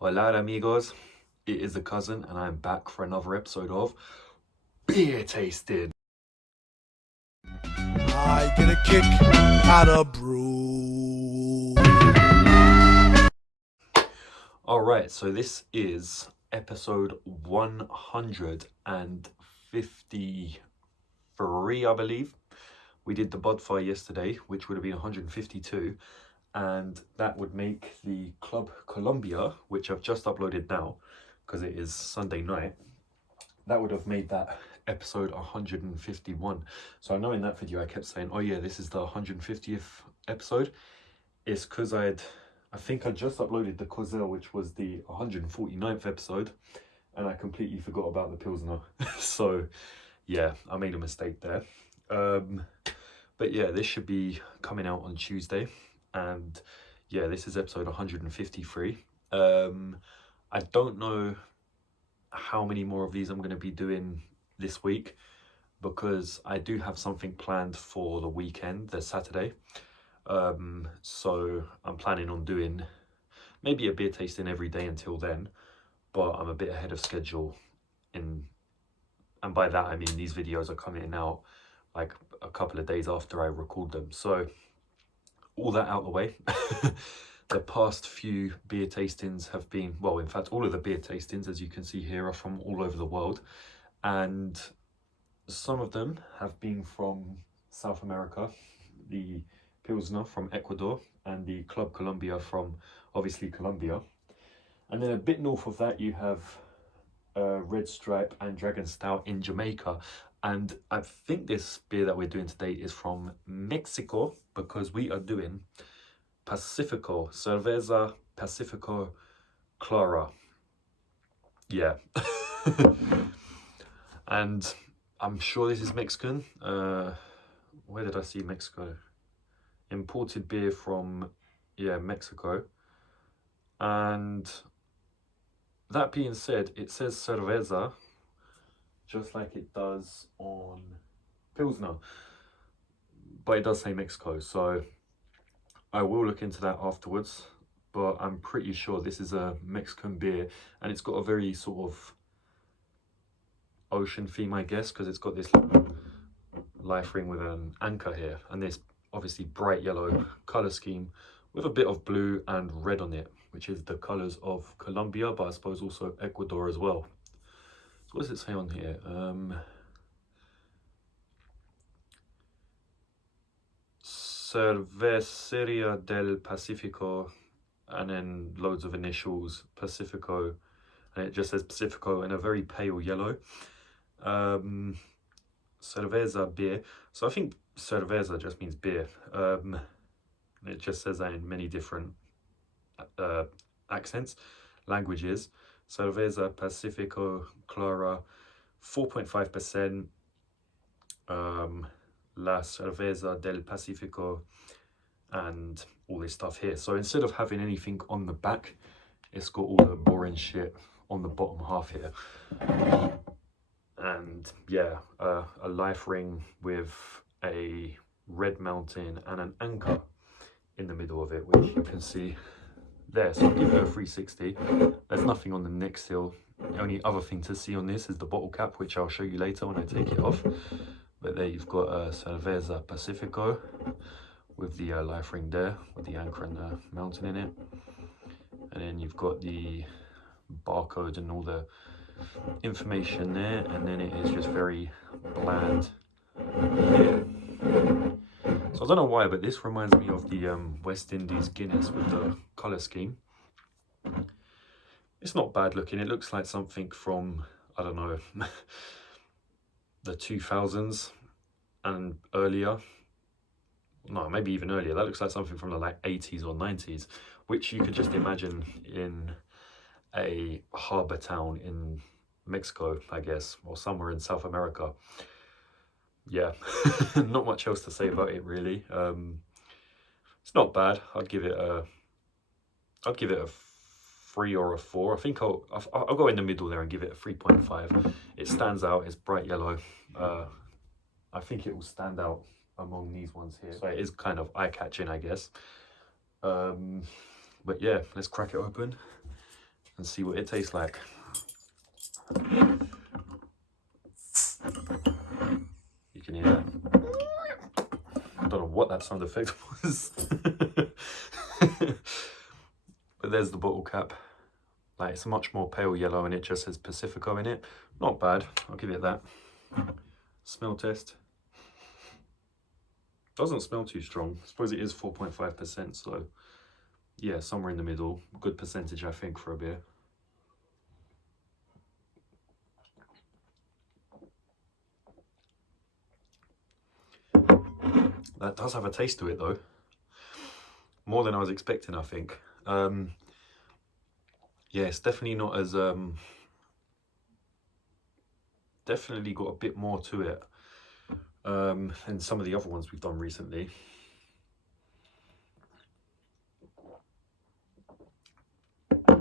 Hola amigos, it is a cousin and I'm back for another episode of Beer Tasting. I get a kick out of brew. Alright, so this is episode 153, I believe. We did the Budfire yesterday, which would have been 152, and that would make the Club Colombia, which I've just uploaded now because it is Sunday night. That would have made that episode 151. So I know in that video I kept saying, oh yeah, this is the 150th episode. It's because I think I just uploaded the Kozel, which was the 149th episode, and I completely forgot about the Pilsner. So yeah, I made a mistake there. But yeah, this should be coming out on Tuesday, and yeah, this is episode 153. I don't know how many more of these I'm going to be doing this week, because I do have something planned for the weekend, the Saturday. So I'm planning on doing maybe a beer tasting every day until then, but I'm a bit ahead of schedule and by that I mean these videos are coming out like a couple of days after I record them. So all that out of the way. The past few beer tastings have been, well, in fact, all of the beer tastings, as you can see here, are from all over the world. And some of them have been from South America, the Pilsner from Ecuador, and the Club Colombia from, obviously, Colombia. And then a bit north of that, you have Red Stripe and Dragon Stout in Jamaica. And I think this beer that we're doing today is from Mexico, because we are doing Pacífico, Cerveza Pacífico Clara. Yeah. And I'm sure this is Mexican. Where did I see Mexico? Imported beer from, yeah, Mexico. And that being said, it says cerveza, just like it does on Pilsner. But it does say Mexico, so I will look into that afterwards. But I'm pretty sure this is a Mexican beer, and it's got a very sort of ocean theme, I guess, because it's got this life ring with an anchor here, and this obviously bright yellow color scheme with a bit of blue and red on it, which is the colors of Colombia, but I suppose also Ecuador as well. So what does it say on here? Cerveceria del Pacífico, and then loads of initials, Pacifico, and it just says Pacifico in a very pale yellow. Cerveza beer. So I think cerveza just means beer. It just says that in many different accents, languages. Cerveza Pacifico Clara, 4.5%. La Cerveza del Pacífico, and all this stuff here. So instead of having anything on the back, it's got all the boring shit on the bottom half here. And yeah, a life ring with a red mountain and an anchor in the middle of it, which you can see there. So I'll give it a 360. There's nothing on the neck seal. The only other thing to see on this is the bottle cap, which I'll show you later when I take it off. But there you've got a Cerveza Pacifico with the life ring there, with the anchor and the mountain in it. And then you've got the barcode and all the information there, and then it is just very bland here. So I don't know why, but this reminds me of the West Indies Guinness with the colour scheme. It's not bad looking. It looks like something from, I don't know, the 2000s and earlier. No, maybe even earlier. That looks like something from the like 80s or 90s, which you could just imagine in a harbour town in Mexico, I guess, or somewhere in South America. Yeah, not much else to say about it really. It's not bad. I'd give it a 3 or a 4. I think I'll go in the middle there and give it a 3.5. It stands out. It's bright yellow. I think it will stand out among these ones here. So it is kind of eye-catching, I guess. But yeah, let's crack it open and see what it tastes like. You can hear that. I don't know what that sound effect was. But there's the bottle cap. Like, it's a much more pale yellow and it just says Pacífico in it. Not bad, I'll give it that. Smell test. Doesn't smell too strong. I suppose it is 4.5%, so yeah, somewhere in the middle. Good percentage, I think, for a beer. That does have a taste to it though. More than I was expecting, I think. Yeah, it's definitely not as definitely got a bit more to it than some of the other ones we've done recently.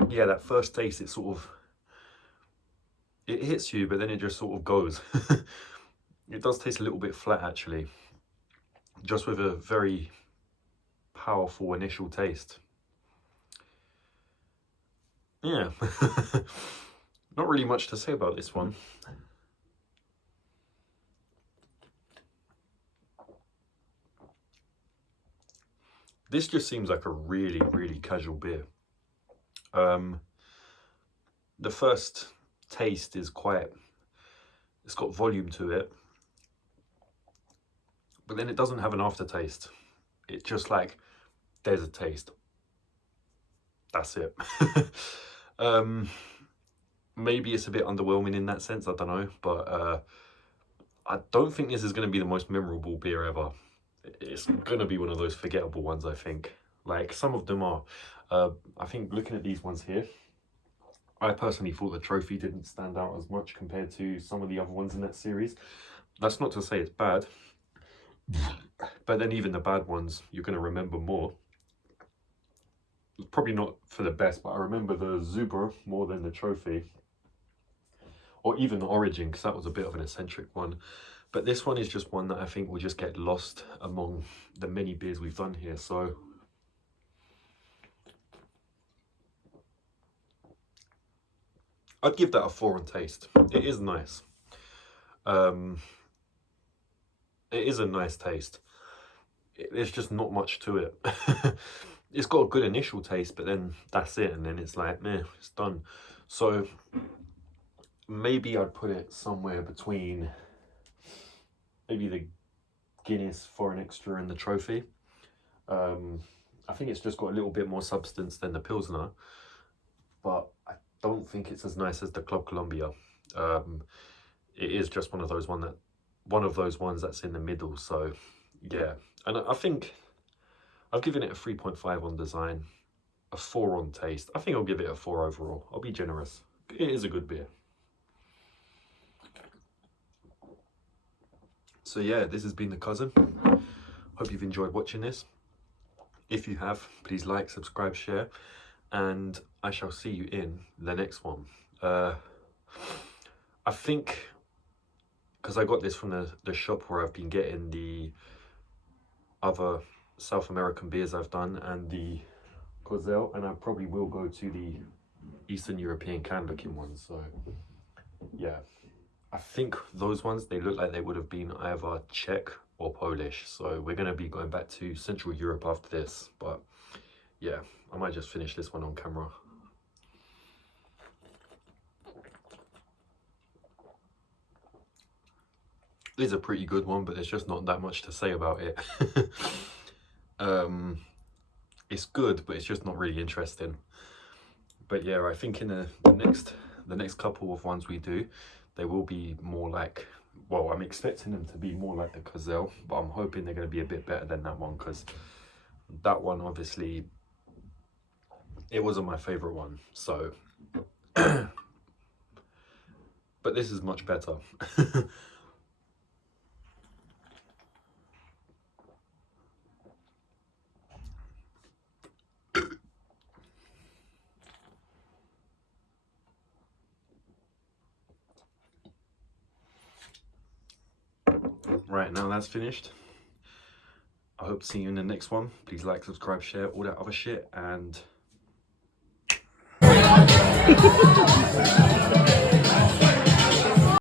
Yeah, that first taste, it sort of, it hits you, but then it just sort of goes. It does taste a little bit flat actually, just with a very powerful initial taste. Yeah, not really much to say about this one. This just seems like a really, really casual beer. The first taste is quite, it's got volume to it, but then it doesn't have an aftertaste. It just like, there's a taste. That's it. Maybe it's a bit underwhelming in that sense, I don't know, but I don't think this is going to be the most memorable beer ever. It's going to be one of those forgettable ones, I think. Like, some of them are. I think looking at these ones here, I personally thought the trophy didn't stand out as much compared to some of the other ones in that series. That's not to say it's bad, but then even the bad ones, you're going to remember more. Probably not for the best, but I remember the Zuber more than the trophy. Or even the Origin, because that was a bit of an eccentric one. But this one is just one that I think will just get lost among the many beers we've done here. So I'd give that a 4 on taste. It is nice. It is a nice taste. There's just not much to it. It's got a good initial taste, but then that's it. And then it's like, meh, it's done. So maybe I'd put it somewhere between maybe the Guinness Foreign Extra and the trophy. I think it's just got a little bit more substance than the Pilsner, but I don't think it's as nice as the Club Colombia. It is just one of those ones that's in the middle. So yeah, and I think I've given it a 3.5 on design, a 4 on taste. I think I'll give it a 4 overall. I'll be generous. It is a good beer. So yeah, this has been The Cousin. Hope you've enjoyed watching this. If you have, please like, subscribe, share, and I shall see you in the next one. I think, because I got this from the shop where I've been getting the other South American beers I've done and the Cosel, and I probably will go to the Eastern European can looking ones. So yeah, I think those ones, they look like they would have been either Czech or Polish. So we're going to be going back to Central Europe after this. But yeah, I might just finish this one on camera. It's a pretty good one, but there's just not that much to say about it. It's good, but it's just not really interesting. But yeah, I think in the next couple of ones we do, they will be more like, well, I'm expecting them to be more like the Cosel, but I'm hoping they're going to be a bit better than that one, because that one, obviously, it wasn't my favorite one. So but this is much better. Right, now that's finished. I hope to see you in the next one. Please like, subscribe, share, all that other shit, and Bye.